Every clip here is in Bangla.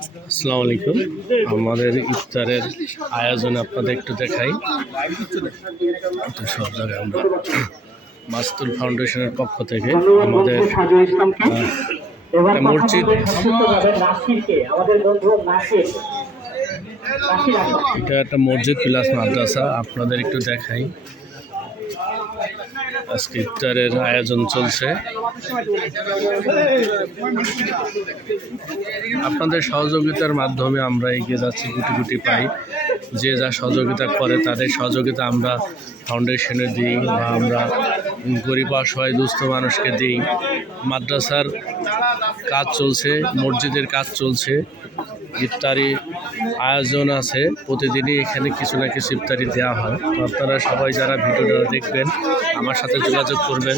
আসসালামু আলাইকুম। আমাদের ইফতারের আয়োজন আপনাদের একটু দেখাই। তো সব জায়গায় আমরা মাস্তুল ফাউন্ডেশনের পক্ষ থেকে আমাদের মসজিদ। এটা একটা মসজিদ প্লাস মাদ্রাসা। আপনাদের একটু দেখাই। আজকে ইফতারের আয়োজন চলছে। আপনাদের সহযোগিতার মাধ্যমে আমরা এগিয়ে যাচ্ছি, গুটি গুটি পাই। যে যা সহযোগিতা করে তাদের সহযোগিতা আমরা ফাউন্ডেশনে দিই বা আমরা গরিব অসহায় দুস্থ মানুষকে দিই। মাদ্রাসার কাজ চলছে, মসজিদের কাজ চলছে। ইফতারি আয়োজন আছে। প্রতিদিনই এখানে কিছু না কিছু ইফতারি দেওয়া হয়। তো আপনারা সবাই যারা ভিডিওটা দেখবেন, আমার সাথে যোগাযোগ করবেন।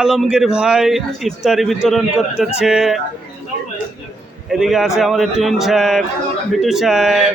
আলমগীর ভাই ইফতারি বিতরণ করতেছে। এদিকে আছে আমাদের টুইন সাহেব বিটু সাহেব।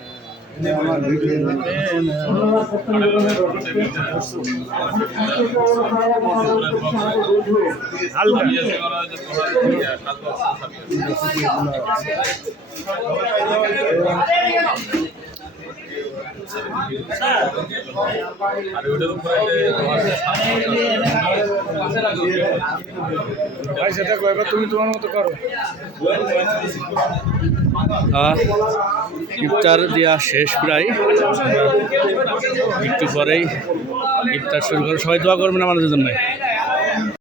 হালকা ভাই, সেটা কয়বার তুমি তোমার মতো করো। ইফতার দেওয়া শেষ প্রায়। একটু পরেই ইফতার শুরু করে। সবাই দোয়া করবেন আমাদের জন্য।